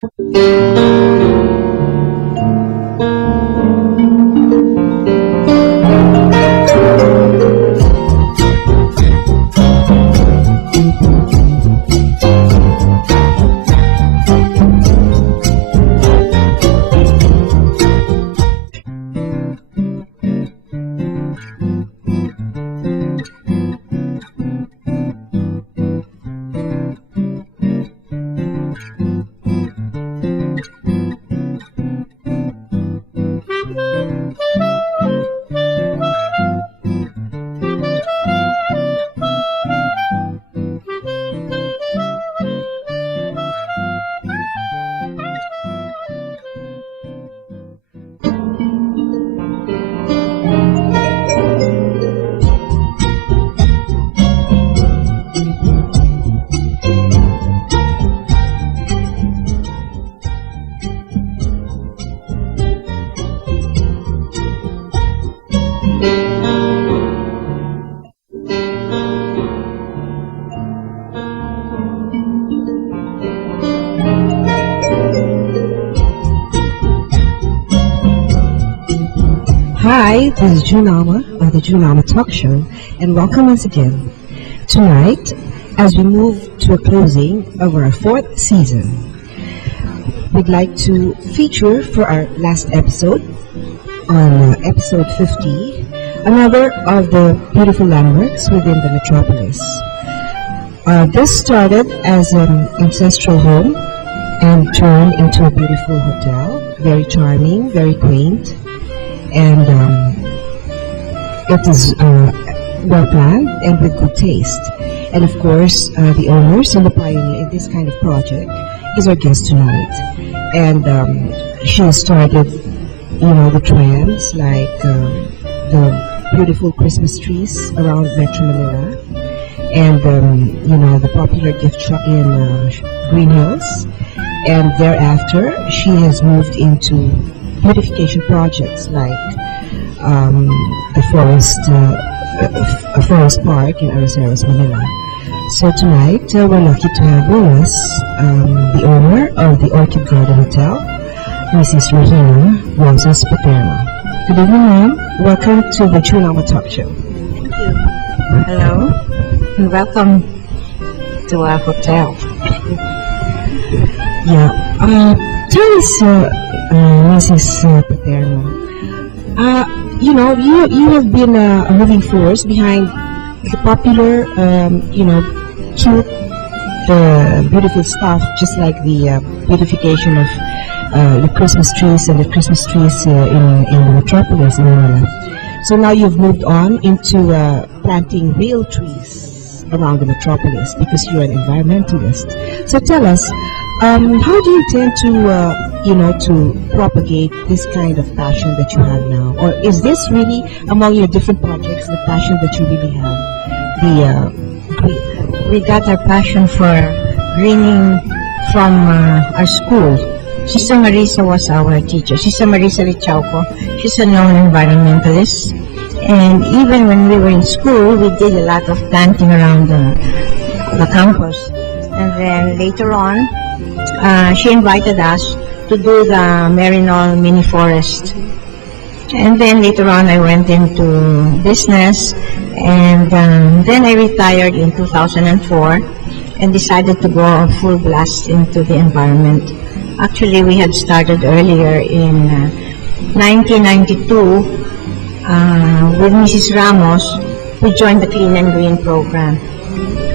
Hi, this is Junama of the Junama Talk Show, and welcome once again. Tonight, as we move to a closing of our fourth season, we'd like to feature for our last episode, on episode 50, another of the beautiful landmarks within the metropolis. This started as an ancestral home and turned into a beautiful hotel, very charming, very quaint, and it is well planned and with good taste. And of course, the owners and the pioneer in this kind of project is our guest tonight. And she has started, the trends like the beautiful Christmas trees around Metro Manila, and the popular gift shop in Green Hills. And thereafter, she has moved into beautification projects like the Forest Park in Araceros, Manila. So tonight, we're lucky to have with us the owner of the Orchid Garden Hotel, Mrs. Regina Roces Paterno. Good evening, ma'am. Welcome to the Junama Talk Show. Thank you. Hello, and welcome to our hotel. Tell us, Mrs. Paterno, you have been a moving force behind the popular, cute, beautiful stuff, just like the beautification of the Christmas trees and the Christmas trees in the metropolis in Manila. So now you've moved on into planting real trees around the metropolis because you're an environmentalist. So tell us, how do you intend to propagate this kind of passion that you have now? Or is this really, among your different projects, the passion that you really have? We got our passion for greening from our school. Sister Marisa was our teacher. Sister Marisa Richauco. She's a known environmentalist. And even when we were in school, we did a lot of planting around the campus. And then later on, she invited us to do the Merinol mini forest. And then later on I went into business, and then I retired in 2004 and decided to go full blast into the environment. Actually, we had started earlier in 1992 with Mrs. Ramos. We joined the Clean and Green program,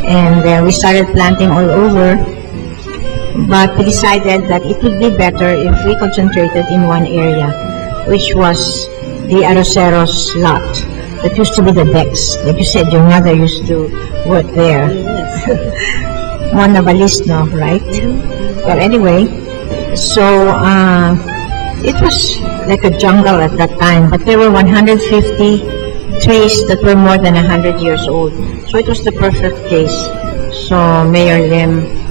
and we started planting all over. But we decided that it would be better if we concentrated in one area, which was the Araceros lot. That used to be the decks. Like you said, your mother used to work there. Yes. Mona Balisno, right? Well, anyway, so it was like a jungle at that time, but there were 150 trees that were more than 100 years old. So it was the perfect case. So Mayor Lim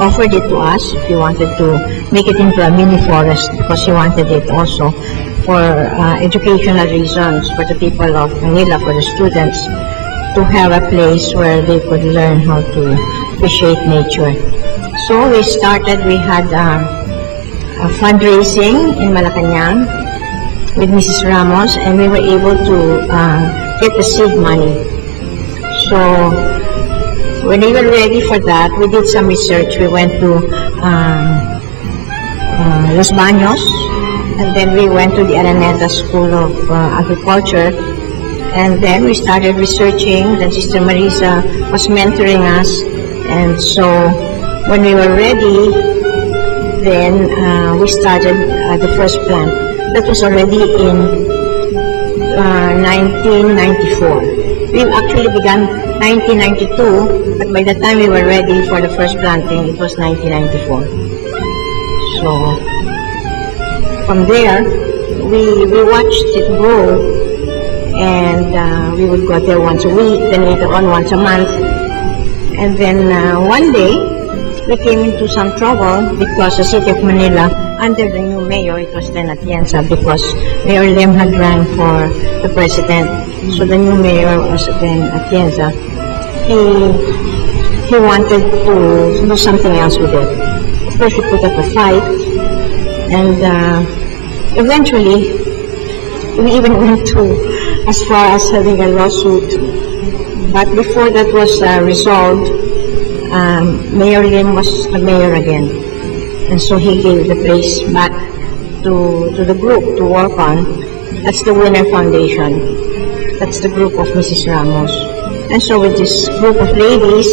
offered it to us if you wanted to make it into a mini forest, because he wanted it also for educational reasons for the people of Manila, for the students, to have a place where they could learn how to appreciate nature. So we had a fundraising in Malacanang with Mrs. Ramos, and we were able to get the seed money. So when we were ready for that, we did some research. We went to Los Baños, and then we went to the Araneta School of Agriculture, and then we started researching. Then Sister Marisa was mentoring us, and so when we were ready, then we started the first plant. That was already in 1994. We actually began 1992, but by the time we were ready for the first planting, it was 1994. So from there, we watched it grow, and we would go there once a week, then later on once a month. And then one day, we came into some trouble because the city of Manila, under the new mayor, it was then Atienza, because Mayor Lim had ran for the president. So the new mayor was then Atienza. He wanted to do something else with it. Of course, we put up a fight, and eventually, we even went to as far as having a lawsuit. But before that was resolved, Mayor Lim was the mayor again, and so he gave the place back to the group to work on. That's the Winner Foundation. That's the group of Mrs. Ramos. And so with this group of ladies,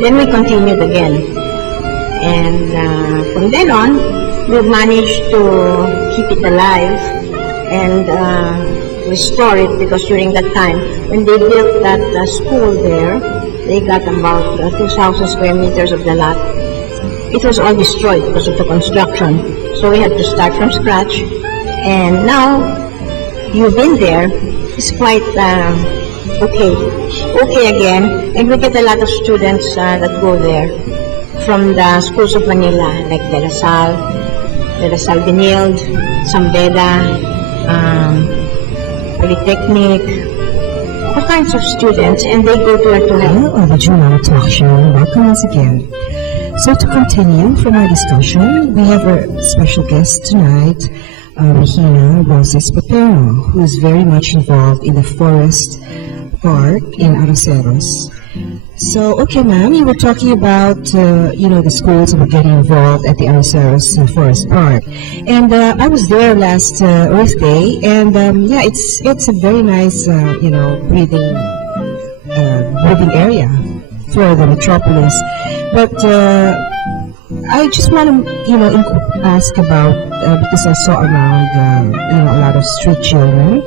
then we continued again. And from then on, we managed to keep it alive and restore it, because during that time, when they built that school there, they got about 2,000 square meters of the lot. It was all destroyed because of the construction. So we had to start from scratch. And now, you've been there, it's quite okay again. And we get a lot of students that go there from the schools of Manila, like De La Salle Benilde, Sambeda, Polytechnic, all kinds of students, and they go there to help. Hello, the Junama Talk Show. Welcome once again. So to continue from our discussion, we have a special guest tonight, Regina Roces Paterno, who is very much involved in the forest park in Arroceros. So, okay, ma'am, you were talking about, the schools that were getting involved at the Arroceros Forest Park. And I was there last Earth Day, and it's a very nice, breathing area for the metropolis. But I just want to, ask about, because I saw around, a lot of street children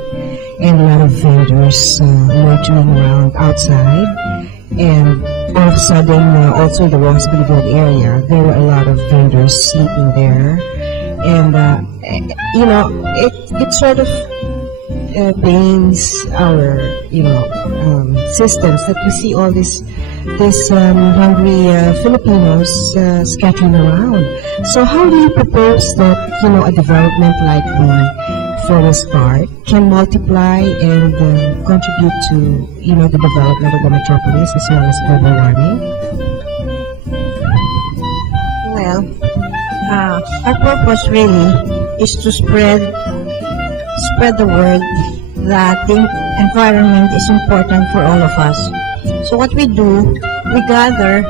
and a lot of vendors loitering around outside. And all of a sudden, also in the Ross Boulevard area, there were a lot of vendors sleeping there. And, it sort of pains our, systems that we see all these hungry Filipinos scattering around. So how do you propose that, a development like the Forest Park can multiply and contribute to, the development of the metropolis as well as global warming? Well, our purpose really is to spread the word that the environment is important for all of us. So what we do, we gather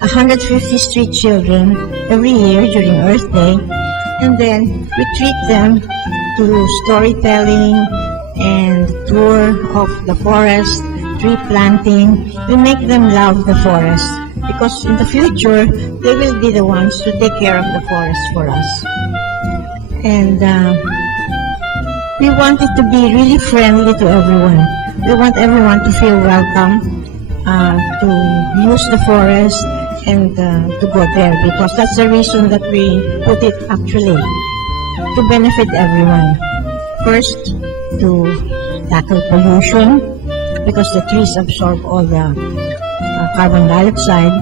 150 street children every year during Earth Day, and then we treat them to storytelling and tour of the forest, tree planting. We make them love the forest, because in the future, they will be the ones to take care of the forest for us. And we want it to be really friendly to everyone. We want everyone to feel welcome, to use the forest and to go there, because that's the reason that we put it actually, to benefit everyone. First, to tackle pollution, because the trees absorb all the carbon dioxide,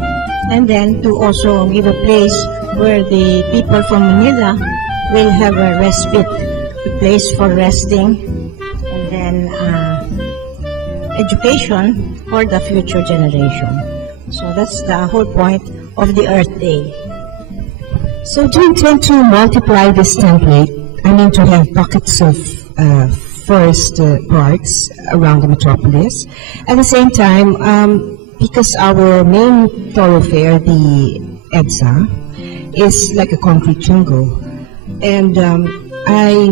and then to also give a place where the people from Manila will have a respite, a place for resting, and then education for the future generation. So that's the whole point of the Earth Day. So do you intend to multiply this template? I mean, to have pockets of forest parks around the metropolis. At the same time, because our main thoroughfare, the EDSA, is like a concrete jungle. And I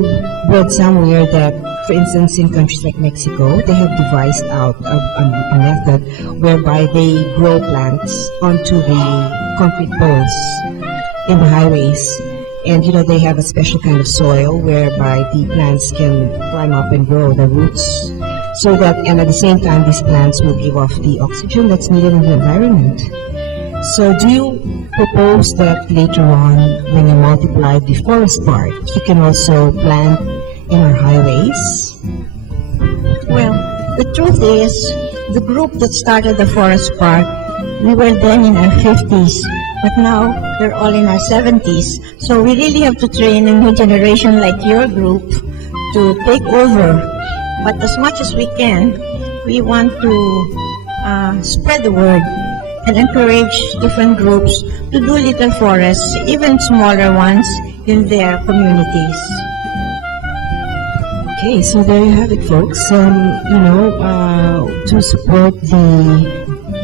read somewhere that, for instance, in countries like Mexico, they have devised out a method whereby they grow plants onto the concrete poles in the highways. And, they have a special kind of soil whereby the plants can climb up and grow the roots. So that, and at the same time, these plants will give off the oxygen that's needed in the environment. So do you propose that later on, when you multiply the forest park, you can also plant in our highways? Well, the truth is, the group that started the forest park, we were then in our 50s, but now they're all in our 70s. So we really have to train a new generation like your group to take over. But as much as we can, we want to spread the word and encourage different groups to do little forests, even smaller ones, in their communities. Okay, so there you have it, folks. To support the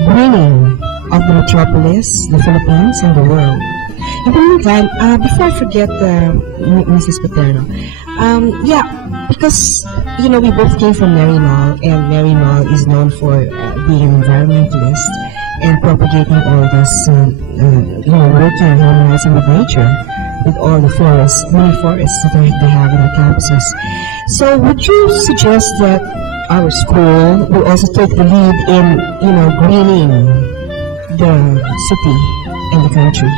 greening of the metropolis, the Philippines, and the world. In the meantime, before I forget Mrs. Paterno, because, we both came from Marymount, and Marymount is known for being an environmentalist and propagating all this, working and harmonizing with nature, with all the forests, many forests that they have in the campuses. So would you suggest that our school will also take the lead in, greening the city and the country?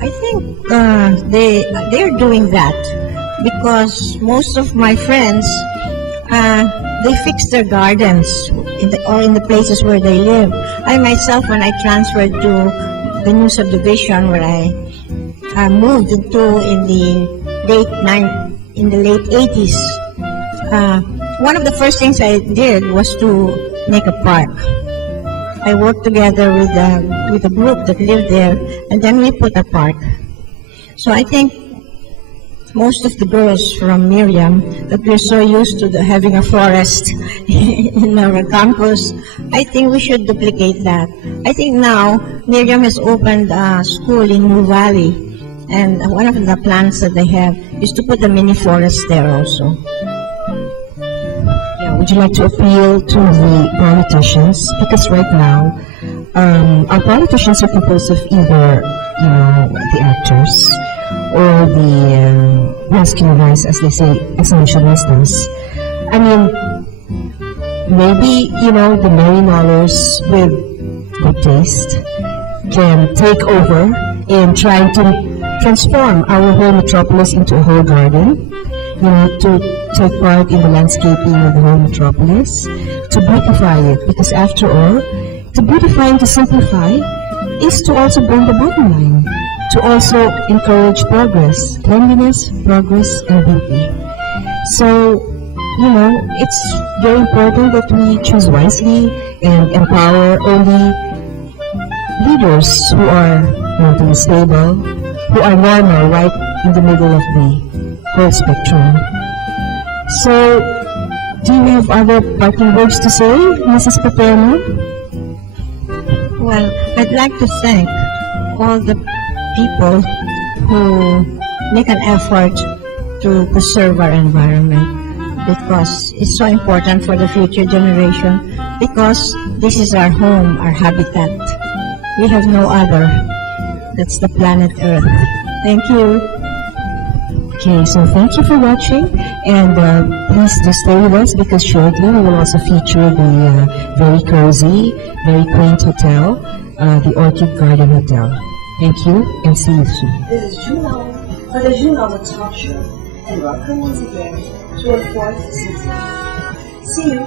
I think they're doing that because most of my friends, they fix their gardens in the places where they live. I myself, when I transferred to the new subdivision where I moved into in the late 80s, one of the first things I did was to make a park. I worked together with a group that lived there, and then we put a park. So I think most of the girls from Miriam, that we're so used to having a forest in our campus, I think we should duplicate that. I think now Miriam has opened a school in New Valley, and one of the plans that they have is to put a mini forest there also. Would you like to appeal to the politicians? Because right now, our politicians are composed of either, the actors or the masculinized, as they say, exhibitionistas. I mean, maybe, the Marymounters with good taste can take over in trying to transform our whole metropolis into a whole garden, to take part in the landscaping of the whole metropolis, to beautify it, because after all, to beautify and to simplify is to also bring the bottom line, to also encourage progress, cleanliness, progress, and beauty. So, it's very important that we choose wisely and empower only leaders who are mentally stable, who are normal, right in the middle of the whole spectrum. So, do you have other parting words to say, Mrs. Paterno? Well, I'd like to thank all the people who make an effort to preserve our environment, because it's so important for the future generation, because this is our home, our habitat. We have no other. That's the planet Earth. Thank you. Okay, so thank you for watching, and please do stay with us, because shortly we will also feature the very cozy, very quaint hotel, the Orchid Garden Hotel. Thank you, and see you soon. This is Juno for the Juno Talk Show, and welcome once again to our 4th season. See you.